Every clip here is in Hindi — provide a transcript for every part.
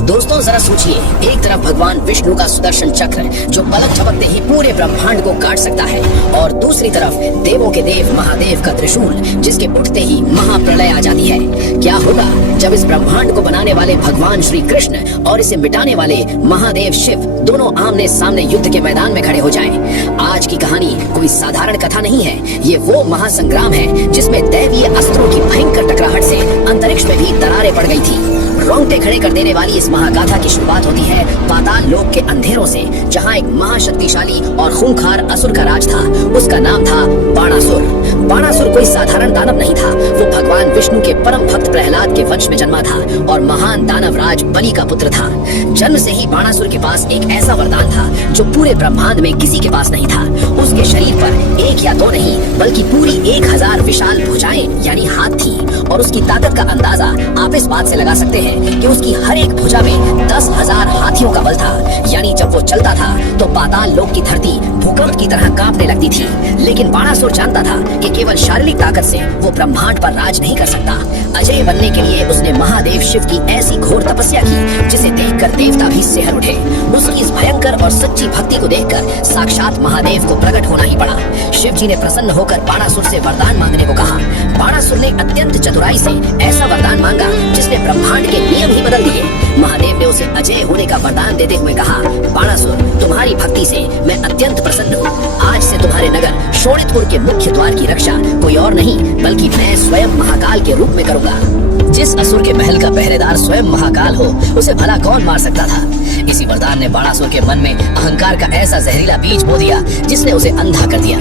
दोस्तों जरा सोचिए, एक तरफ भगवान विष्णु का सुदर्शन चक्र जो पलक झपकते ही पूरे ब्रह्मांड को काट सकता है, और दूसरी तरफ देवों के देव महादेव का त्रिशूल जिसके उठते ही महाप्रलय आ जाती है। क्या होगा जब इस ब्रह्मांड को बनाने वाले भगवान श्री कृष्ण और इसे मिटाने वाले महादेव शिव दोनों आमने सामने युद्ध के मैदान में खड़े हो जाएं? आज की कहानी कोई साधारण कथा नहीं है, ये वो महासंग्राम है जिसमें दैवीय अस्त्रों की भयंकर टकराहट से अंतरिक्ष में भी दरारें पड़ गई थी। रोंगटे खड़े कर देने वाली इस महागाथा की शुरुआत होती है पाताल लोक के अंधेरों से, जहाँ एक महाशक्तिशाली और खूंखार असुर का राज था। उसका नाम था बाणासुर। बाणासुर कोई साधारण दानव नहीं था, वो भगवान विष्णु के परम भक्त प्रहलाद के वंश में जन्मा था और महान दानव राज बलि का पुत्र था। जन्म से ही बाणासुर के पास एक ऐसा वरदान था जो पूरे ब्रह्मांड में किसी के पास नहीं था। उसके शरीर पर एक या दो नहीं बल्कि पूरी 1000 विशाल भुजाएं यानी हाथ थी, और उसकी ताकत का अंदाजा आप इस बात से लगा सकते हैं कि उसकी हर एक भुजा में 10,000 हाथियों का बल था। यानी जब वो चलता था तो पाताल लोक की धरती भूकंप की तरह कांपने लगती थी। लेकिन बाणासुर जानता था कि केवल शारीरिक ताकत से वो ब्रह्मांड पर राज नहीं कर सकता। अजय बनने के लिए उसने महादेव शिव की ऐसी घोर तपस्या की जिसे देखकर देवता भी सिहर उठे। उसकी इस भयंकर और सच्ची भक्ति को देखकर साक्षात महादेव को प्रकट होना ही पड़ा। शिव जी ने प्रसन्न होकर बाणासुर से वरदान मांगने को कहा। बाणासुर ने अत्यंत चतुराई से ऐसा वरदान मांगा जिसने ब्रह्मांड के नियम ही बदल दिए। महादेव ने उसे अजय होने का वरदान देते हुए कहा, बाणासुर, तुम्हारी भक्ति से मैं अत्यंत प्रसन्न हूँ। आज से तुम्हारे नगर शोणितपुर के मुख्य द्वार की रक्षा कोई और नहीं बल्कि मैं स्वयं महाकाल के रूप में करूँगा। जिस असुर के महल का पहरेदार स्वयं महाकाल हो, उसे भला कौन मार सकता था। इसी वरदान ने बाणासुर के मन में अहंकार का ऐसा जहरीला बीज बो दिया जिसने उसे अंधा कर दिया।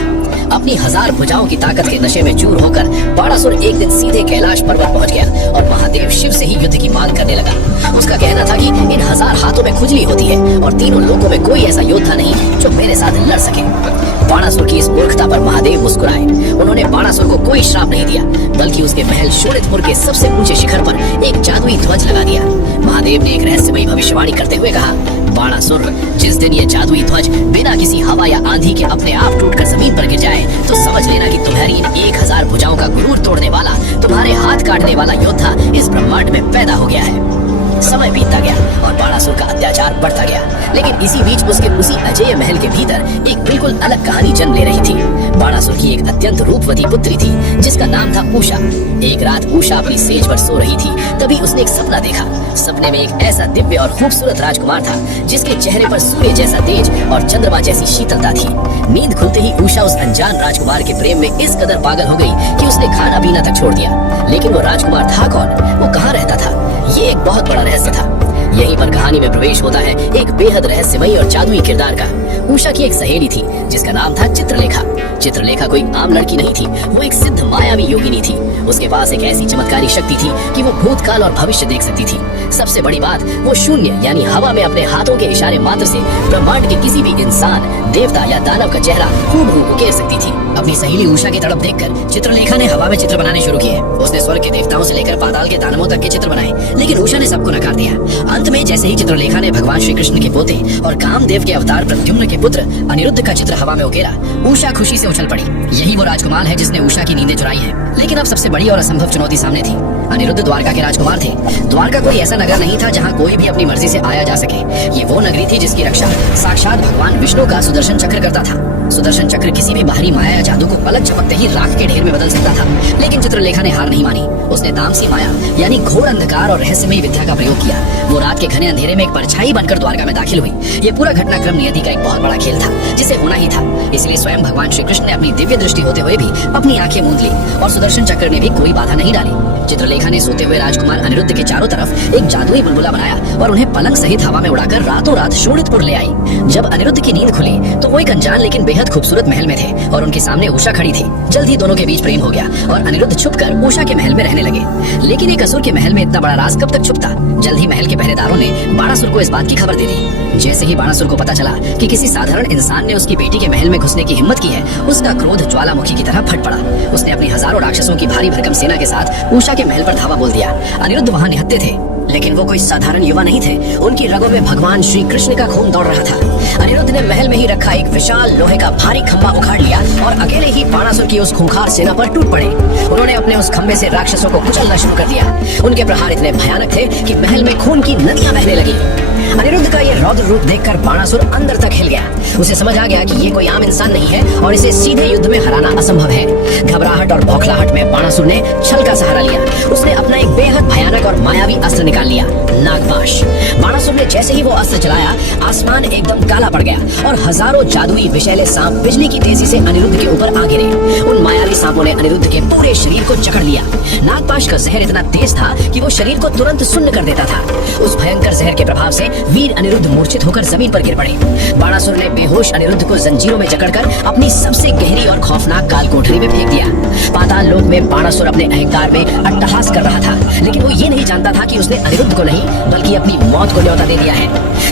अपनी 1000 भुजाओं की ताकत के नशे में चूर होकर बाणासुर एक दिन सीधे कैलाश पर्वत पहुंच गया और महादेव शिव से ही युद्ध की मांग करने लगा। उसका कहना था कि इन 1000 हाथों में खुजली होती है और तीनों लोकों में कोई ऐसा योद्धा नहीं जो मेरे साथ लड़ सके। बाणासुर की इस मूर्खता पर महादेव मुस्कुराए। उन्होंने बाणासुर को कोई श्राप नहीं दिया बल्कि उसके महल शोणितपुर के सबसे ऊंचे शिखर पर एक जादुई ध्वज लगा दिया। महादेव ने एक रहस्यमयी भविष्यवाणी करते हुए कहा, बाणासुर, जिस दिन ये जादुई ध्वज बिना किसी हवा या आंधी के अपने आप टूटकर जमीन पर गिर जाए तो समझ लेना कि तुम्हारी इन 1000 भुजाओं का गुरूर तोड़ने वाला, तुम्हारे हाथ काटने वाला योद्धा इस ब्रह्मांड में पैदा हो गया है। समय बीतता गया और बाणासुर का अत्याचार बढ़ता गया, लेकिन इसी बीच उसके उसी अजय महल के भीतर एक बिल्कुल अलग कहानी जन्म ले रही थी। बाणासुर की एक अत्यंत रूपवती पुत्री थी जिसका नाम था उषा। एक रात उषा अपनी सेज पर सो रही थी, तभी उसने एक सपना देखा। सपने में एक ऐसा दिव्य और खूबसूरत राजकुमार था जिसके चेहरे पर सूर्य जैसा तेज और चंद्रमा जैसी शीतलता थी। नींद खुलते ही उषा उस अनजान राजकुमार के प्रेम में इस कदर पागल हो गई कि उसने खाना पीना तक छोड़ दिया। लेकिन वो राजकुमार था कौन, वो कहाँ रहता था, ये एक बहुत बड़ा रहस्य था। यहीं पर कहानी में प्रवेश होता है एक बेहद रहस्यमयी और जादुई किरदार का। उषा की एक सहेली थी जिसका नाम था चित्रलेखा। चित्रलेखा कोई आम लड़की नहीं थी, वो एक सिद्ध मायावी योगिनी थी। उसके पास एक ऐसी चमत्कारी शक्ति थी कि वो भूतकाल और भविष्य देख सकती थी। सबसे बड़ी बात, वो शून्य यानी हवा में अपने हाथों के इशारे मात्र से ब्रह्मांड के किसी भी इंसान, देवता या दानव का चेहरा हूबहू उकेर सकती थी। अपनी सहेली उषा की तड़प देखकर चित्रलेखा ने हवा में चित्र बनाने शुरू किए। उसने स्वर्ग के देवताओं से लेकर पाताल के दानवों तक के चित्र बनाए, लेकिन उषा ने सबको नकार दिया। अंत में जैसे ही चित्रलेखा ने भगवान श्री कृष्ण के पोते और कामदेव के अवतार प्रद्युम्न के पुत्र अनिरुद्ध का चित्र हवा में उकेरा, उषा खुशी से उछल पड़ी। यही वो राजकुमार है जिसने उषा की नींदें चुराई है। लेकिन अब सबसे बड़ी और असंभव चुनौती सामने थी। अनिरुद्ध द्वारका के राजकुमार थे। द्वारका कोई ऐसा नगर नहीं था जहाँ कोई भी अपनी मर्जी से आया जा सके। ये वो नगरी थी जिसकी रक्षा साक्षात भगवान विष्णु का सुदर्शन चक्र करता था। सुदर्शन चक्र किसी भी बाहरी माया या जादू को पलक झपकते ही राख के ढेर में बदल सकता था। लेकिन चित्रलेखा ने हार नहीं मानी। उसने तामसी माया यानी घोर अंधकार और रहस्यमयी विद्या का प्रयोग किया। वो रात के घने अंधेरे में एक परछाई बनकर द्वारका में दाखिल हुई। ये पूरा घटनाक्रम नियति का एक बहुत बड़ा खेल था जिसे होना ही था। इसलिए स्वयं भगवान श्री कृष्ण ने अपनी दिव्य दृष्टि होते हुए भी अपनी आंखें मूंद ली और सुदर्शन चक्र ने भी कोई बाधा नहीं डाली। चित्रलेखा ने सोते हुए राजकुमार अनिरुद्ध के चारों तरफ एक जादुई बुलबुला बनाया और उन्हें पलंग सहित हवा में उड़ाकर रातों रात शोणितपुर ले आई। जब अनिरुद्ध की नींद खुली तो वो एक अनजान लेकिन बेहद खूबसूरत महल में थे और उनके सामने उषा खड़ी थी। जल्द ही दोनों के बीच प्रेम हो गया और अनिरुद्ध छुपकर उषा के महल में रहने लगे। लेकिन एक असुर के महल में इतना बड़ा राज कब तक छुपता। जल्द ही महल के पहरेदारों ने बाणासुर को इस बात की खबर दे दी। जैसे ही बाणासुर को पता चला कि किसी साधारण इंसान ने उसकी बेटी के महल में घुसने की हिम्मत की है, उसका क्रोध ज्वालामुखी की तरह फट पड़ा। उसने अपनी हजारों राक्षसों की भारी भरकम सेना के साथ उषा के महल पर धावा बोल दिया। अनिरुद्ध वहाँ निहत्थे थे। लेकिन वो कोई साधारण युवा नहीं थे। उनकी रगों में भगवान श्री कृष्ण का खून दौड़ रहा था। अनिरुद्ध ने महल में ही रखा एक विशाल लोहे का भारी खंभा उखाड़ लिया और अकेले ही बाणासुर की उस खूंखार सेना पर टूट पड़े। उन्होंने अपने उस खंभे से राक्षसों को कुचलना शुरू कर दिया। उनके प्रहार इतने भयानक थे कि महल में खून की नदियां बहने लगी। अनिरुद्ध का ये रौद्र रूप देखकर बाणासुर अंदर तक हिल गया। उसे समझ आ गया कि ये कोई आम इंसान नहीं है और इसे सीधे युद्ध में हराना असंभव है। घबराहट और बौखलाहट में बाणासुर ने छल का सहारा लिया। उसने अपना एक बेहद भयानक और मायावी अस्त्र निकाल लिया, नागपाश। बाणासुर ने जैसे ही वो अस्त्र चलाया, आसमान एकदम काला पड़ गया और हजारों जादुई विषैले सांप बिजली की तेजी से अनिरुद्ध के ऊपर आ गिरे। उन मायावी सांपों ने अनिरुद्ध के पूरे शरीर को जकड़ लिया। नागपाश का जहर इतना तेज था कि वो शरीर को तुरंत सुन्न कर देता था। उस भयंकर जहर के प्रभाव से वीर अनिरुद्ध मूर्छित होकर जमीन पर गिर पड़े। बाणासुर ने बेहोश अनिरुद्ध को जंजीरों में जकड़कर अपनी सबसे गहरी और खौफनाक काल कोठरी में फेंक दिया। पाताल लोक में बाणासुर अपने अहंकार में अट्टहास कर रहा था, लेकिन वो ये नहीं जानता था कि उसने अनिरुद्ध को नहीं बल्कि अपनी मौत को न्योता दे दिया है।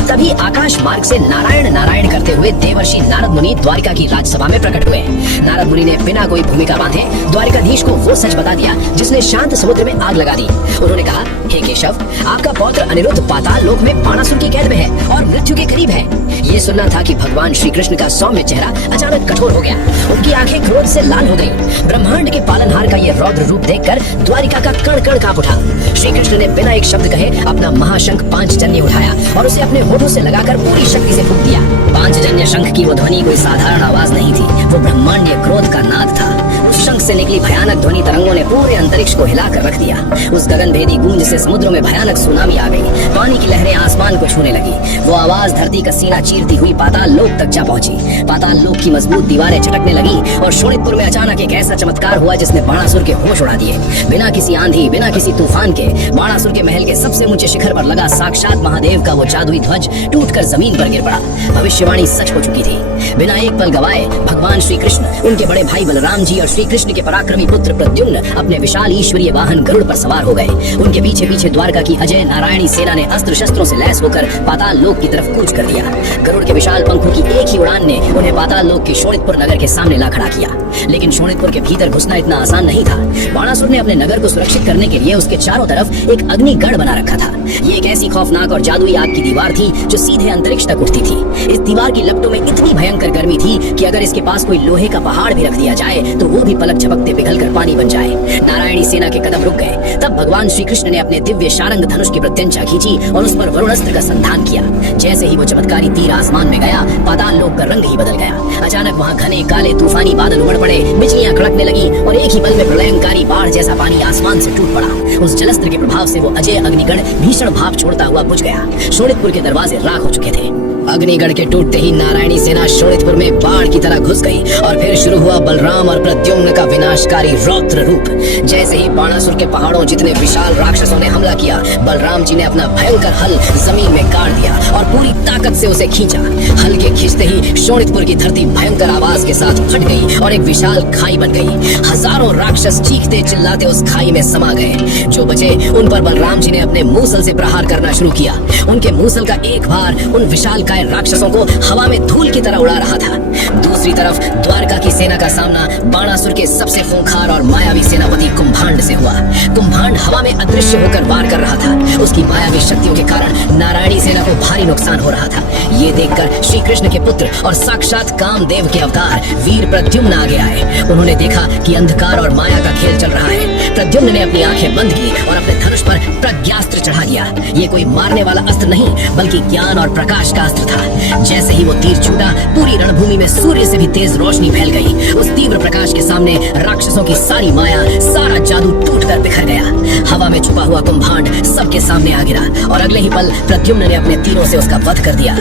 तभी आकाश मार्ग से नारायण नारायण करते हुए देवर्षि नारद मुनि द्वारिका की राजसभा में प्रकट हुए। नारद मुनि ने बिना कोई भूमिका बांधे द्वारिकाधीश को वो सच बता दिया जिसने शांत समुद्र में आग लगा दी। उन्होंने कहा, हे केशव, आपका पौत्र अनिरुद्ध पाताल लोक में बाणासुर की कैद में है और मृत्यु के करीब है। ये सुनना था कि भगवान श्री कृष्ण का सौम्य चेहरा अचानक कठोर हो गया। उनकी आंखें क्रोध से लाल हो गईं। ब्रह्मांड के पालनहार का ये रौद्र रूप देखकर द्वारिका का कण कण कांप उठा। श्री कृष्ण ने बिना एक शब्द कहे अपना महाशंख पांचजन्य उठाया और उसे अपने होठों से लगाकर पूरी शक्ति से फूंक दिया। पांचजन्य शंख की वो ध्वनि कोई साधारण आवाज नहीं थी, वो ब्रह्मांडीय क्रोध का नाद था। उस शंख से निकली भयानक ध्वनि तरंगों ने पूरे अंतरिक्ष को हिलाकर रख दिया। उस गगनभेदी गूंज से समुद्रों में भयानक सुनामी आ गई। पानी की लहरें आसमान को छूने लगी। वो आवाज धरती का सीना चीरती हुई पाताल लोक तक जा पहुंची। पाताल लोक की मजबूत दीवारें चटकने लगी और शोणितपुर में अचानक एक ऐसा चमत्कार हुआ जिसने बाणासुर के होश उड़ा दिए। बिना किसी आंधी, बिना किसी तूफान के बाणासुर के महल के सबसे ऊंचे शिखर पर लगा साक्षात महादेव का वो जादुई ध्वज टूटकर जमीन पर गिर पड़ा। भविष्यवाणी सच हो चुकी थी। बिना एक पल गवाए भगवान श्री कृष्ण, उनके बड़े भाई बलराम जी और श्री कृष्ण के पराक्रमी पुत्र प्रद्युम्न अपने विशाल ईश्वरीय वाहन गरुड़ पर सवार हो गए। उनके पीछे पीछे द्वारका की अजय नारायणी सेना ने अस्त्र शस्त्रों से लैस होकर पाताल लोक की तरफ कूच कर दिया। गरुड़ के विशाल पंखों की एक ही उड़ान ने उन्हें पाताल लोक के शोणितपुर नगर के सामने ला खड़ा किया। लेकिन शोणितपुर के भीतर घुसना इतना आसान नहीं था। बाणासुर ने अपने नगर को सुरक्षित करने के लिए उसके चारों तरफ एक अग्निगढ़ बना रखा था। ये एक ऐसी खौफनाक और जादुई आग की दीवार थी जो सीधे अंतरिक्ष तक उठती थी। इस दीवार की लपटों में इतनी भयंकर गर्मी थी कि अगर इसके पास कोई लोहे का पहाड़ भी रख दिया जाए तो वो भी पलक झपकते पिघलकर पानी बन जाए। नारायणी सेना के कदम रुक गए। तब भगवान श्री कृष्ण ने अपने दिव्य शारंग धनुष की प्रत्यंचा खींची और उस पर वरुणास्त्र का संधान किया। जैसे ही वो चमत्कारी तीर आसमान में गया, पाताल लोक का रंग ही बदल गया। अचानक वहाँ घने काले तूफानी बादल उमड़ पड़े, बिजलियां कड़कने लगी और एक ही पल में प्रलयंकारी बाढ़ जैसा पानी आसमान से टूट पड़ा। उस जलस्त्र के प्रभाव से वो अजय अग्निगढ़ भीषण भाप छोड़ता हुआ बुझ गया। शोणितपुर के दरवाजे राख हो चुके थे। अग्निगढ़ के टूटते ही नारायणी सेना शोणितपुर में बाढ़ की तरह घुस गई और फिर शुरू हुआ बलराम और प्रद्युम्न का विनाशकारी रौद्र रूप। जैसे ही बाणासुर के पहाड़ों जितने विशाल राक्षसों ने हमला किया, बलराम जी ने अपना भयंकर हल जमीन में गाड़ दिया और पूरी ताकत से उसे खींचा। हल के खींचते ही शोणितपुर की धरती भयंकर आवाज के साथ फट गई और एक विशाल खाई बन गई। हजारों राक्षस चीखते चिल्लाते उस खाई में समा गए। जो बचे उन पर बलराम जी ने अपने मूसल से प्रहार करना शुरू किया। उनके मूसल का एक भार उन विशाल राक्षसों को हवा में धूल की तरह उड़ा रहा था। दूसरी तरफ द्वारका की सेना का सामना बाणासुर के सबसे खूंखार और मायावी सेनापति कुंभांड से हुआ। कुंभांड हवा में अदृश्य होकर वार कर रहा था। उसकी मायावी शक्तियों के कारण नारायणी सेना को भारी नुकसान हो रहा था। ये देखकर श्री कृष्ण के पुत्र और साक्षात कामदेव के अवतार वीर प्रद्युम्न आगे आए। उन्होंने देखा कि अंधकार और माया का खेल चल रहा है। प्रद्युम्न ने अपनी आंखें बंद की और अपने धनुष पर प्रज्ञास्त्र चढ़ा दिया। ये कोई मारने वाला अस्त्र नहीं बल्कि ज्ञान और प्रकाश का अस्त्र था। जैसे ही वो तीर छूटा, पूरी रणभूमि में सूर्य से भी तेज रोशनी फैल गई। उस तीव्र प्रकाश के सामने राक्षसों की सारी माया, सारा जादू टूटकर बिखर गया। हवा में छुपा हुआ कुंभांड सबके सामने आ गिरा और अगले ही पल प्रद्युम्न ने अपने तीरों से उसका वध कर दिया।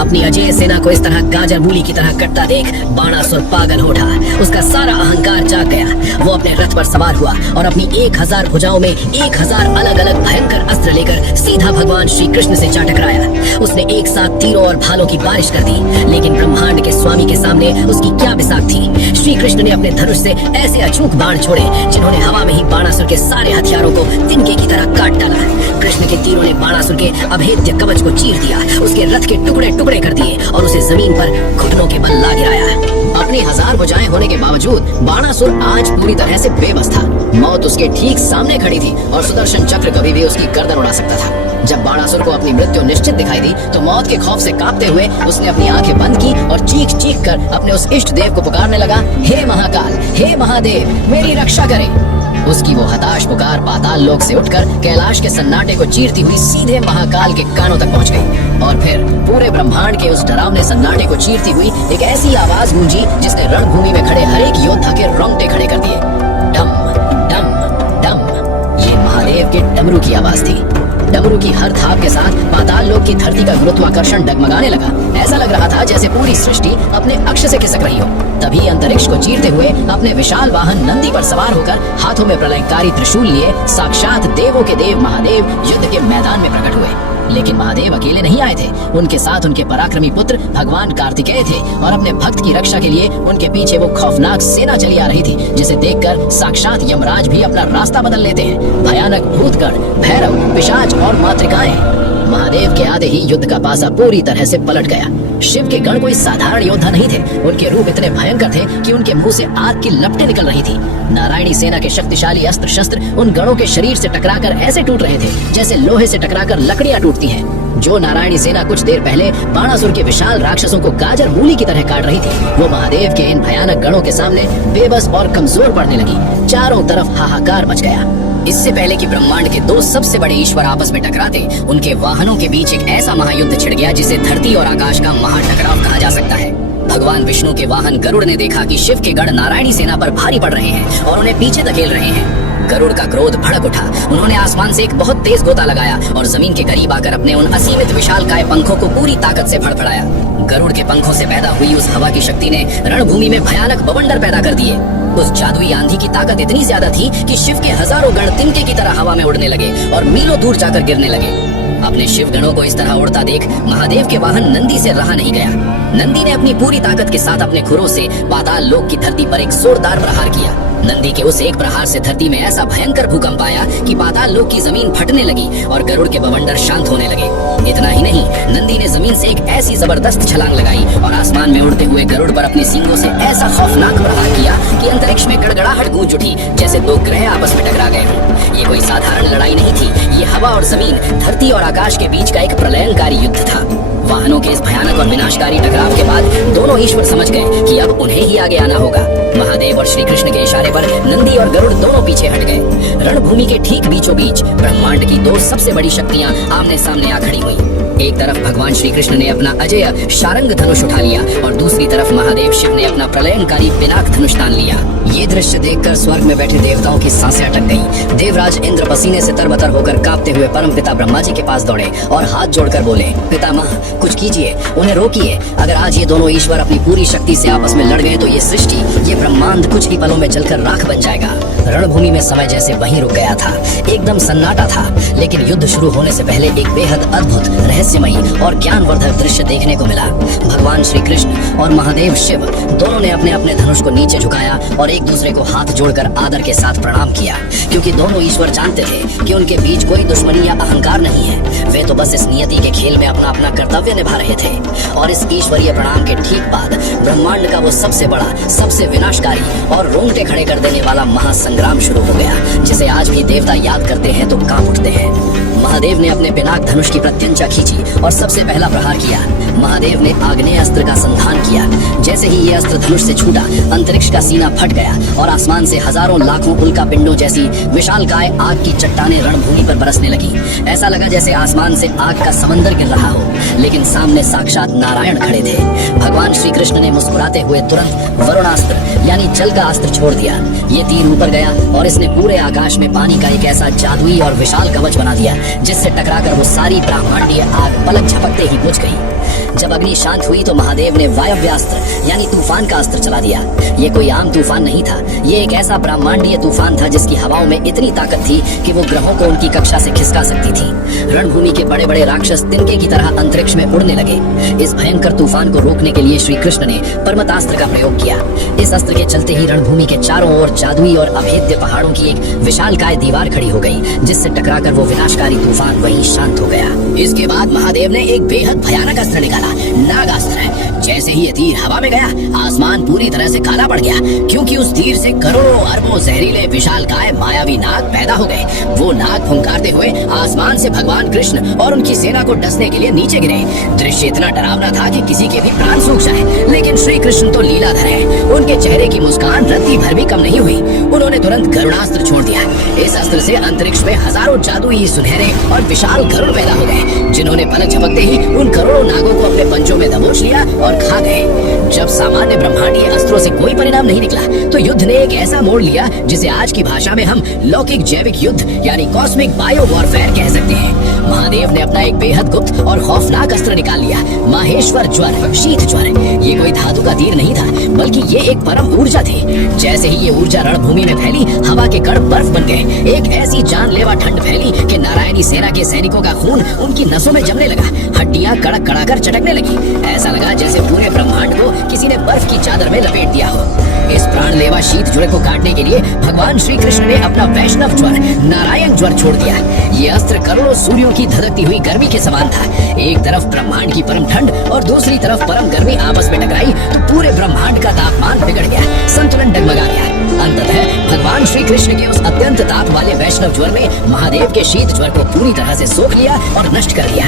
अपनी अजय सेना को इस तरह गाजर मूली की तरह कटता देख बाणासुर पागल हो उठा। उसका सारा अहंकार जाग गया। वो अपने रथ पर सवार हुआ और अपनी 1000 भुजाओं में 1000 अलग अलग भयंकर अस्त्र लेकर सीधा भगवान श्री कृष्ण से जा टकराया। उसने एक साथ तीरों और भालों की बारिश कर दी, लेकिन ब्रह्मांड के स्वामी के सामने उसकी क्या बिसात थी। श्री कृष्ण ने अपने धनुष से ऐसे अचूक बाण छोड़े जिन्होंने हवा में ही बाणासुर के सारे हथियारों को तिनके की तरह काट डाला। कृष्ण के तीरों ने बाणासुर के अभेद्य कवच को चीर दिया, उसके रथ के टुकड़े टुकड़े कर दिए और उसे जमीन पर घुटनों के बल ला गिराया। अब अपनी 1000 भुजाएं होने के बावजूद बाणासुर आज पूरी तरह से बेबस था। मौत उसके ठीक सामने खड़ी थी और सुदर्शन चक्र कभी भी उसकी गर्दन उड़ा सकता था। जब बाणासुर को अपनी मृत्यु निश्चित दिखाई दी तो मौत के खौफ से कांपते हुए उसने अपनी आंखें बंद की और चीख चीख कर अपने उस इष्ट देव को पुकारने लगा, हे महाकाल, हे महादेव, मेरी रक्षा करें। उसकी वो हताश पुकार पाताल लोक से उठकर कैलाश के सन्नाटे को चीरती हुई सीधे महाकाल के कानों तक पहुंच गई और फिर पूरे ब्रह्मांड के उस डरावने सन्नाटे को चीरती हुई एक ऐसी आवाज गूंजी जिसने रणभूमि में खड़े हर एक योद्धा के रोंगटे खड़े कर दिए। डम डम डम, ये महादेव के डमरू की आवाज थी। डमरू की हर थाप के साथ पाताल लोक की धरती का गुरुत्वाकर्षण डगमगाने लगा। ऐसा लग रहा था जैसे पूरी सृष्टि अपने अक्ष से खिसक रही हो। तभी अंतरिक्ष को चीरते हुए अपने विशाल वाहन नंदी पर सवार होकर हाथों में प्रलयकारी त्रिशूल लिए साक्षात देवों के देव महादेव युद्ध के मैदान में प्रकट हुए। लेकिन महादेव अकेले नहीं आए थे, उनके साथ उनके पराक्रमी पुत्र भगवान कार्तिकेय थे और अपने भक्त की रक्षा के लिए उनके पीछे वो खौफनाक सेना चली आ रही थी जिसे देखकर साक्षात यमराज भी अपना रास्ता बदल लेते हैं। भयानक भूतगण, भैरव, पिशाच और मातृकाएं। महादेव के आते ही युद्ध का पासा पूरी तरह से पलट गया। शिव के गण कोई साधारण योद्धा नहीं थे, उनके रूप इतने भयंकर थे कि उनके मुंह से आग की लपटें निकल रही थी। नारायणी सेना के शक्तिशाली अस्त्र शस्त्र उन गणों के शरीर से टकराकर ऐसे टूट रहे थे जैसे लोहे से टकराकर लकड़ियां टूटती हैं। जो नारायणी सेना कुछ देर पहले बाणासुर के विशाल राक्षसों को गाजर मूली की तरह काट रही थी, वो महादेव के इन भयानक गणों के सामने बेबस और कमजोर पड़ने लगी। चारों तरफ हाहाकार मच गया। इससे पहले कि ब्रह्मांड के दो सबसे बड़े ईश्वर आपस में टकराते, उनके वाहनों के बीच एक ऐसा महायुद्ध छिड़ गया जिसे धरती और आकाश का महाटकराव कहा जा सकता है। भगवान विष्णु के वाहन गरुड़ ने देखा कि शिव के गण नारायणी सेना पर भारी पड़ रहे हैं और उन्हें पीछे धकेल रहे हैं। गरुड़ का क्रोध भड़क उठा। उन्होंने आसमान से एक बहुत तेज गोता लगाया और जमीन के करीब आकर अपने उन असीमित विशालकाय पंखों को पूरी ताकत से फड़फड़ाया। गरुड़ के पंखों से पैदा हुई उस हवा की शक्ति ने रणभूमि में भयानक बवंडर पैदा कर दिए। उस जादुई आंधी की ताकत इतनी ज्यादा थी कि शिव के हजारों गण तिनके की तरह हवा में उड़ने लगे और मीलों दूर जाकर गिरने लगे। अपने शिव गणों को इस तरह उड़ता देख महादेव के वाहन नंदी से रहा नहीं गया। नंदी ने अपनी पूरी ताकत के साथ अपने खुरों से पाताल लोक की धरती पर एक जोरदार प्रहार किया। नंदी के उस एक प्रहार से धरती में ऐसा भयंकर भूकंप आया कि पाताल लोक की जमीन फटने लगी और गरुड़ के बवंडर शांत होने लगे। इतना ही नहीं, नंदी ने जमीन से एक ऐसी जबरदस्त छलांग लगाई और आसमान में उड़ते हुए गरुड़ पर अपने सींगों से ऐसा खौफनाक प्रहार किया कि अंतरिक्ष में गड़गड़ाहट गूंज उठी जैसे दो ग्रह आपस में टकरा गए हों। ये कोई साधारण लड़ाई नहीं थी, ये हवा और जमीन, धरती और आकाश के बीच का एक प्रलयंकारी युद्ध था। वाहनों के इस भयानक और विनाशकारी टकराव के बाद दोनों ईश्वर समझ गए कि अब उन्हें ही आगे आना होगा। महादेव और श्री कृष्ण के इशारे पर नंदी और गरुड़ दोनों पीछे हट गए। रणभूमि के ठीक बीचों बीच ब्रह्मांड की दो सबसे बड़ी शक्तियां आमने सामने आ खड़ी हुई। एक तरफ भगवान श्री कृष्ण ने अपना अजेय शारंग धनुष उठा लिया और दूसरी तरफ महादेव शिव ने अपना प्रलयंकारी पिनाक धनुष तान लिया। ये दृश्य देखकर स्वर्ग में बैठे देवताओं की सांसें अटक गईं। देवराज इंद्र पसीने से तरबतर होकर कांपते हुए परम पिता ब्रह्मा जी के पास दौड़े और हाथ जोड़कर बोले, पितामह कुछ कीजिए, उन्हें रोकिए। अगर आज ये दोनों ईश्वर अपनी पूरी शक्ति से आपस में लड़ गए तो ये सृष्टि, ये ब्रह्मांड कुछ ही पलों में जलकर राख बन जाएगा। रणभूमि में समय जैसे वहीं रुक गया था, एकदम सन्नाटा था। लेकिन युद्ध शुरू होने से पहले एक बेहद अद्भुत, रहस्यमयी और ज्ञानवर्धक दृश्य देखने को मिला। भगवान श्री कृष्ण और महादेव शिव दोनों ने अपने अपने धनुष को नीचे झुकाया और एक दूसरे को हाथ जोड़कर आदर के साथ प्रणाम किया, क्योंकि दोनों ईश्वर जानते थे कि उनके बीच कोई दुश्मनी या अहंकार नहीं है। वे तो बस इस नियति के खेल में अपना अपना कर्तव्य निभा रहे थे। और इस ईश्वरीय प्रणाम के ठीक बाद ब्रह्मांड का वो सबसे बड़ा, सबसे विनाशकारी और रोंगटे खड़े कर देने वाला महासंग्राम शुरू हो गया, जिसे आज भी देवता याद करते हैं तो कांप उठते हैं। महादेव ने अपने पिनाक धनुष की प्रत्यंचा खींची और सबसे पहला प्रहार किया। महादेव ने आग्नेय अस्त्र का संधान किया। जैसे ही ये अस्त्र धनुष से छूटा, अंतरिक्ष का सीना फट गया और आसमान से हजारों लाखों उल्का पिंडों जैसी विशालकाय आग की चट्टानें रणभूमि पर बरसने लगी। ऐसा लगा जैसे आसमान से आग का समंदर गिर रहा हो, लेकिन सामने साक्षात नारायण खड़े थे। भगवान श्री कृष्ण ने मुस्कुराते हुए तुरंत वरुणास्त्र यानी जल का अस्त्र छोड़ दिया। ये तीर ऊपर गया और इसने पूरे आकाश में पानी का एक ऐसा जादुई और विशाल कवच बना दिया जिससे टकराकर वो सारी ब्रह्मांडीय आग पलक झपकते ही बुझ गई। जब अग्नि शांत हुई तो महादेव ने वायव्यास्त्र यानी तूफान का अस्त्र चला दिया। ये कोई आम तूफान नहीं था, ये एक ऐसा ब्रह्मांडीय तूफान था जिसकी हवाओं में इतनी ताकत थी कि वो ग्रहों को उनकी कक्षा से खिसका सकती थी। रणभूमि के बड़े बड़े राक्षस तिनके की तरह अंतरिक्ष में उड़ने लगे। इस भयंकर तूफान को रोकने के लिए श्री कृष्ण ने परमतास्त्र का प्रयोग किया। इस अस्त्र के चलते ही रणभूमि के चारों ओर जादुई और अभेद्य पहाड़ों की एक विशालकाय दीवार खड़ी हो गई, जिससे टकराकर वो विनाशकारी तूफान वहीं शांत हो गया। इसके बाद महादेव ने एक बेहद भयानक अस्त्र निकाला, नागास्त्र, जैसे ही ये तीर हवा में गया, आसमान पूरी तरह से काला पड़ गया, क्योंकि उस तीर से करोड़ों अरबों जहरीले विशालकाय मायावी नाग पैदा हो गए। वो नाग फुंकारते हुए आसमान से भगवान कृष्ण और उनकी सेना को डसने के लिए नीचे गिरे। दृश्य इतना डरावना था कि किसी के भी प्राण सूख जाए, लेकिन श्री कृष्ण तो लीलाधर है। उनके चेहरे की मुस्कान रत्ती भर भी कम नहीं हुई। उन्होंने तुरंत गरुड़ास्त्र छोड़ दिया। इस अस्त्र से अंतरिक्ष में हजारों जादुई सुनहरे और विशाल गरुड़ पैदा हो गए, जिन्होंने पलक झपकते ही उन करोड़ों नागों को अपने पंजों में दबोच लिया और खा गए। जब सामान्य ब्रह्मांडीय अस्त्रों से कोई परिणाम नहीं निकला, तो युद्ध ने एक ऐसा मोड़ लिया जिसे आज की भाषा में हम लौकिक जैविक युद्ध यानी कॉस्मिक बायो वॉरफेयर कह सकते हैं। महादेव ने अपना एक बेहद गुप्त और खौफनाक अस्त्र निकाल लिया, माहेश्वर ज्वर, शीत ज्वर। ये कोई धातु का तीर नहीं था, बल्कि ये एक परम ऊर्जा थी। जैसे ही ये ऊर्जा रणभूमि में फैली, हवा के कण बर्फ बन गए। एक ऐसी जानलेवा ठंड फैली कि नारायणी सेना के सैनिकों का खून उनकी नसों में जमने लगा, हड्डियां कड़क कड़ाकर चटकने लगी। ऐसा लगा जैसे पूरे ब्रह्मांड को किसी ने बर्फ की चादर में लपेट दिया हो। इस प्राणलेवा शीत ज्वर को काटने के लिए भगवान श्री कृष्ण ने अपना वैष्णव ज्वर, नारायण ज्वर छोड़ दिया। ये अस्त्र करोड़ों सूर्यों की धधकती हुई गर्मी के समान था। एक तरफ ब्रह्मांड की परम ठंड और दूसरी तरफ परम गर्मी आपस में टकराई तो पूरे ब्रह्मांड का तापमान बिगड़ गया, संतुलन डगमगा गया। अंततः भगवान श्री कृष्ण के उस अत्यंत ताप वाले वैष्णव ज्वर में महादेव के शीत ज्वर को पूरी तरह से सोख लिया और नष्ट कर दिया।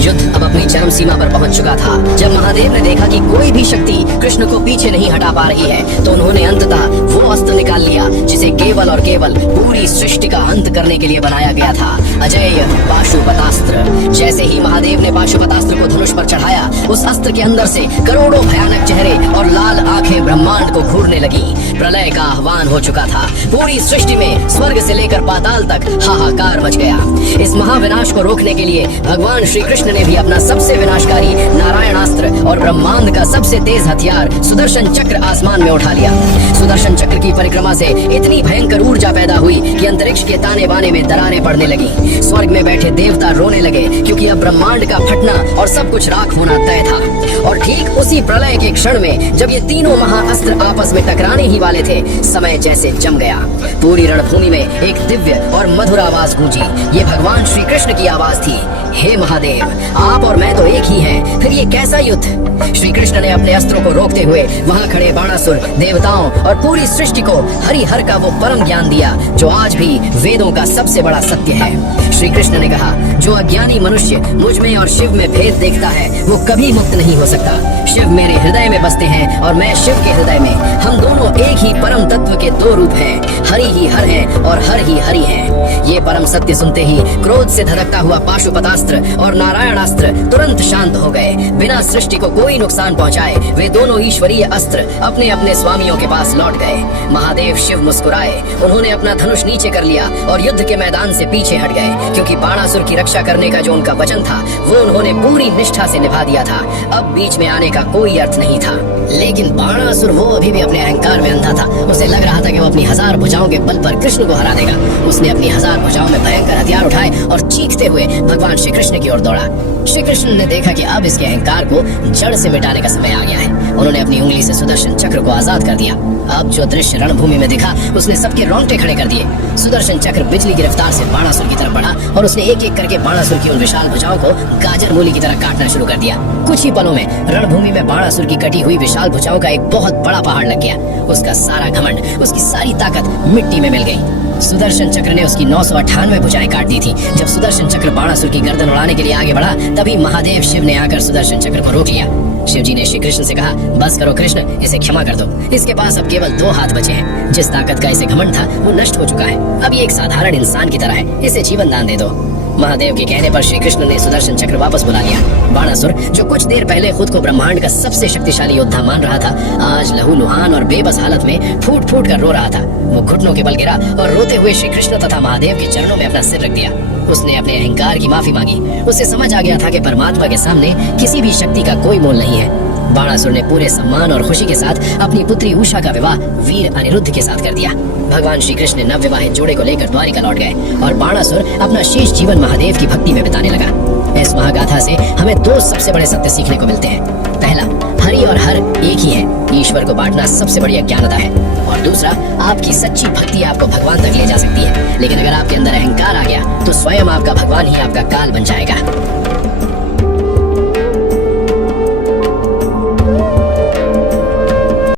युद्ध अब अपनी चरम सीमा पर पहुंच चुका था। जब महादेव ने देखा कि कोई भी शक्ति कृष्ण को पीछे नहीं हटा पा रही है, तो उन्होंने अंततः वो अस्त्र निकाल लिया जिसे केवल और केवल पूरी सृष्टि का अंत करने के लिए बनाया गया था, अजय पाशुपतास्त्र। जैसे ही महादेव ने पाशुपतास्त्र को धनुष पर चढ़ाया, उस अस्त्र के अंदर से करोड़ों भयानक चेहरे और लाल आंखें ब्रह्मांड को घूरने लगी। प्रलय का आह्वान हो चुका था। पूरी सृष्टि में स्वर्ग से लेकर पाताल तक हाहाकार मच गया। इस महाविनाश को रोकने के लिए भगवान श्री कृष्ण ने भी अपना सबसे विनाशकारी नारायणास्त्र और ब्रह्मांड का सबसे तेज हथियार सुदर्शन चक्र आसमान में उठा लिया। सुदर्शन चक्र की परिक्रमा से इतनी भयंकर ऊर्जा पैदा हुई कि अंतरिक्ष के ताने बाने में दरारें पड़ने लगी। स्वर्ग में बैठे देवता रोने लगे, क्योंकि अब ब्रह्मांड का फटना और सब कुछ राख होना तय था। और ठीक उसी प्रलय के क्षण में जब ये तीनों महाअस्त्र आपस में टकराने ही वाले थे, समय जैसे जम गया। पूरी रणभूमि में एक दिव्य और मधुर आवाज गूंजी। ये भगवान श्री कृष्ण की आवाज थी। हे महादेव, आप और मैं तो एक ही हैं, फिर ये कैसा युद्ध? श्री कृष्ण ने अपने अस्त्रों को रोकते हुए वहाँ खड़े बाणासुर, देवताओं और पूरी सृष्टि को हरि हर का वो परम ज्ञान दिया जो आज भी वेदों का सबसे बड़ा सत्य है। श्री कृष्ण ने कहा, जो अज्ञानी मनुष्य मुझ में और शिव में भेद देखता है, वो कभी मुक्त नहीं हो सकता। शिव मेरे हृदय में बसते हैं और मैं शिव के हृदय में। हम दोनों एक ही परम तत्व के दो रूप हैं। हरि ही हर है और हर ही हरि है। ये परम सत्य सुनते ही क्रोध से धधकता हुआ पाशुपतास्त्र और नारायणास्त्र तुरंत शांत हो गए। बिना सृष्टि को कोई नुकसान पहुंचाए वे दोनों ईश्वरीय अस्त्र अपने अपने स्वामियों के पास लौट गए। महादेव शिव मुस्कुराए। उन्होंने अपना धनुष नीचे कर लिया और युद्ध के मैदान से पीछे हट गए, क्योंकि बाणासुर की रक्षा करने का जो उनका वचन था वो उन्होंने पूरी निष्ठा से निभा दिया था। अब बीच में आने का कोई अर्थ नहीं था। लेकिन बाणासुर वो अभी भी अपने अहंकार में अंधा था। उसे लग रहा था कि वो अपनी 1000 भुजाओं के बल पर कृष्ण को हरा देगा। उसने अपनी 1000 भुजाओं में भयंकर हथियार उठाए और चीखते हुए भगवान श्री कृष्ण की ओर दौड़ा। श्री कृष्ण ने देखा कि अब इसके अहंकार को जड़ से मिटाने का समय आ गया है। उन्होंने अपनी उंगली से सुदर्शन चक्र को आजाद कर दिया। अब जो दृश्य रणभूमि में दिखा, उसने सबके रोंगटे खड़े कर दिए। सुदर्शन चक्र बिजली की रफ्तार से बाणासुर की तरफ बढ़ा और उसने एक एक करके बाणासुर की उन विशाल भुजाओं को गाजर मूली की तरह काटना शुरू कर दिया। कुछ ही पलों में रणभूमि में बाणासुर की कटी हुई विशाल भुजाओं का एक बहुत बड़ा पहाड़ लग गया। उसका सारा घमंड, उसकी सारी ताकत मिट्टी में मिल गई। सुदर्शन चक्र ने उसकी 998 भुजाएं काट दी थी। जब सुदर्शन चक्र बाणासुर की गर्दन उड़ाने के लिए आगे बढ़ा, तभी महादेव शिव ने आकर सुदर्शन चक्र को रोक लिया। शिव जी ने श्री कृष्ण से कहा, बस करो कृष्ण, इसे क्षमा कर दो। इसके पास अब केवल 2 हाथ बचे हैं। जिस ताकत का इसे घमंड था वो नष्ट हो चुका है। अब ये एक साधारण इंसान की तरह है। इसे जीवन दान दे दो। महादेव के कहने पर श्री कृष्ण ने सुदर्शन चक्र वापस बुला लिया। बाणासुर, जो कुछ देर पहले खुद को ब्रह्मांड का सबसे शक्तिशाली योद्धा मान रहा था, आज लहूलुहान और बेबस हालत में फूट फूट कर रो रहा था। वो घुटनों के बल गिरा और रोते हुए श्री कृष्ण तथा महादेव के चरणों में अपना सिर रख दिया। उसने अपने अहंकार की माफी मांगी। उसे समझ आ गया था कि परमात्मा के सामने किसी भी शक्ति का कोई मोल नहीं है। बाणासुर ने पूरे सम्मान और खुशी के साथ अपनी पुत्री उषा का विवाह वीर अनिरुद्ध के साथ कर दिया। भगवान श्री कृष्ण नवविवाहित जोड़े को लेकर द्वारिका लौट गए और बाणासुर अपना शेष जीवन महादेव की भक्ति में बिताने लगा। इस महागाथा से हमें 2 सबसे बड़े सत्य सीखने को मिलते हैं। पहला, हरि और हर एक ही है। ईश्वर को बांटना सबसे बड़ी अज्ञानता है। और दूसरा, आपकी सच्ची भक्ति आपको भगवान तक ले जा सकती है, लेकिन अगर आपके अंदर अहंकार आ गया तो स्वयं आपका भगवान ही आपका काल बन जाएगा।